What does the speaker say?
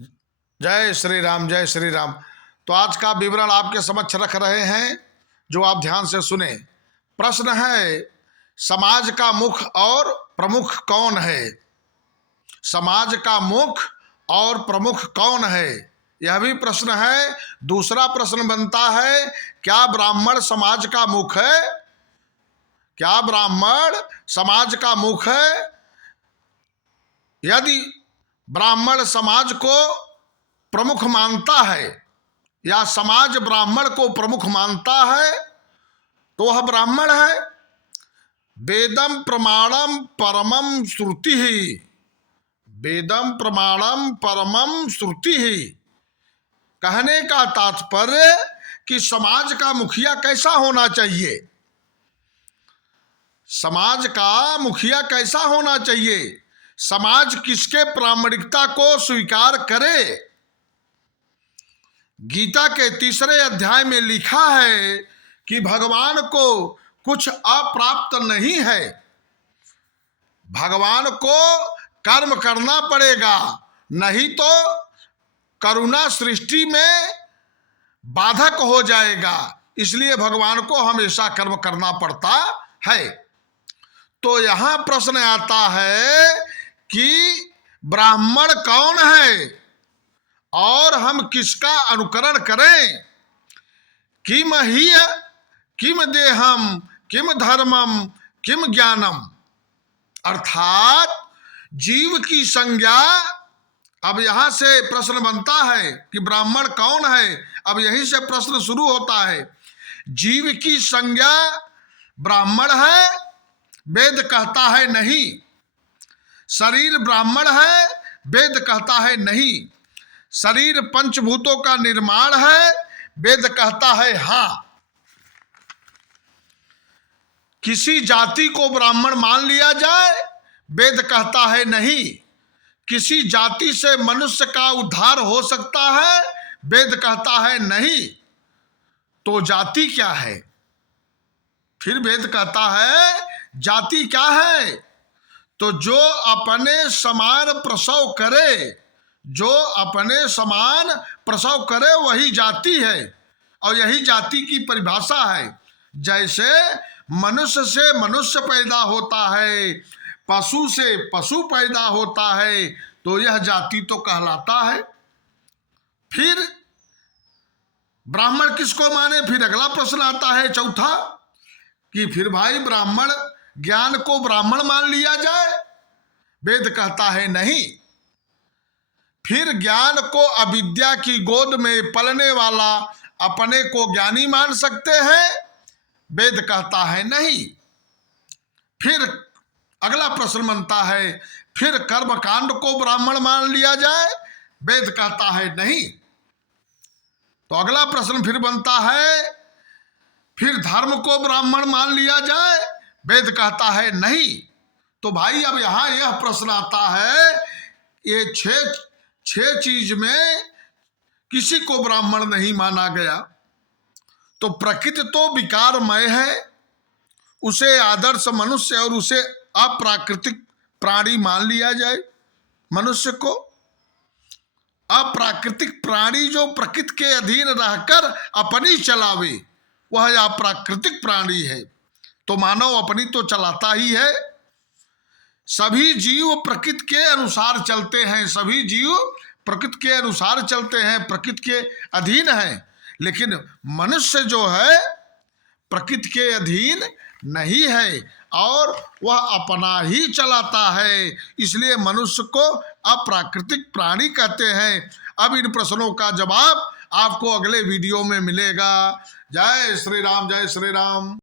जय श्री राम, जय श्री राम। तो आज का विवरण आपके समक्ष रख रहे हैं, जो आप ध्यान से सुने। प्रश्न है, समाज का मुख और प्रमुख कौन है? समाज का मुख और प्रमुख कौन है, यह भी प्रश्न है। दूसरा प्रश्न बनता है, क्या ब्राह्मण समाज का मुख है? क्या ब्राह्मण समाज का मुख है? यदि ब्राह्मण समाज को प्रमुख मानता है या समाज ब्राह्मण को प्रमुख मानता है तो वह ब्राह्मण है। वेदम प्रमाणम परमम श्रुति ही, वेदम प्रमाणम परमम श्रुति ही। कहने का तात्पर्य कि समाज का मुखिया कैसा होना चाहिए, समाज का मुखिया कैसा होना चाहिए, समाज किसके प्रामाणिकता को स्वीकार करे। गीता के 3 अध्याय में लिखा है कि भगवान को कुछ अप्राप्त नहीं है, भगवान को कर्म करना पड़ेगा, नहीं तो करुणा सृष्टि में बाधक हो जाएगा। इसलिए भगवान को हमेशा कर्म करना पड़ता है। तो यहां प्रश्न आता है कि ब्राह्मण कौन है और हम किसका अनुकरण करें। किम हिय किम देहम किम धर्मम किम ज्ञानम, अर्थात जीव की संज्ञा। अब यहां से प्रश्न बनता है कि ब्राह्मण कौन है। अब यहीं से प्रश्न शुरू होता है। जीव की संज्ञा ब्राह्मण है, वेद कहता है नहीं। शरीर ब्राह्मण है, वेद कहता है नहीं। शरीर पंचभूतों का निर्माण है, वेद कहता है हां। किसी जाति को ब्राह्मण मान लिया जाए, वेद कहता है नहीं। किसी जाति से मनुष्य का उद्धार हो सकता है, वेद कहता है नहीं। तो जाति क्या है? फिर वेद कहता है जाति क्या है? तो जो अपने समान प्रसव करे, जो अपने समान प्रसव करे वही जाति है। और यही जाति की परिभाषा है। जैसे मनुष्य से मनुष्य पैदा होता है, पशु से पशु पैदा होता है, तो यह जाति तो कहलाता है। फिर ब्राह्मण किसको माने? फिर अगला प्रश्न आता है चौथा, कि फिर भाई ब्राह्मण ज्ञान को ब्राह्मण मान लिया जाए, वेद कहता है नहीं। फिर ज्ञान को अविद्या की गोद में पलने वाला अपने को ज्ञानी मान सकते हैं, वेद कहता है नहीं। फिर अगला प्रश्न बनता है, फिर कर्मकांड को ब्राह्मण मान लिया जाए, वेद कहता है नहीं। तो अगला प्रश्न फिर बनता है, फिर धर्म को ब्राह्मण मान लिया जाए, वेद कहता है नहीं। तो भाई अब यहां यह प्रश्न आता है, ये छह चीज में किसी को ब्राह्मण नहीं माना गया। तो प्रकृति तो विकारमय है, उसे आदर्श मनुष्य और उसे अप्राकृतिक प्राणी मान लिया जाए। मनुष्य को अप्राकृतिक प्राणी, जो प्रकृति के अधीन रहकर अपनी चलावे, वह अप्राकृतिक प्राणी है। तो मानव अपनी तो चलाता ही है। सभी जीव प्रकृति के अनुसार चलते हैं, सभी जीव प्रकृति के अनुसार चलते हैं, प्रकृति के अधीन हैं। लेकिन मनुष्य जो है प्रकृति के अधीन नहीं है और वह अपना ही चलाता है। इसलिए मनुष्य को अप्राकृतिक प्राणी कहते हैं। अब इन प्रश्नों का जवाब आपको अगले वीडियो में मिलेगा। जय श्री राम, जय श्री राम।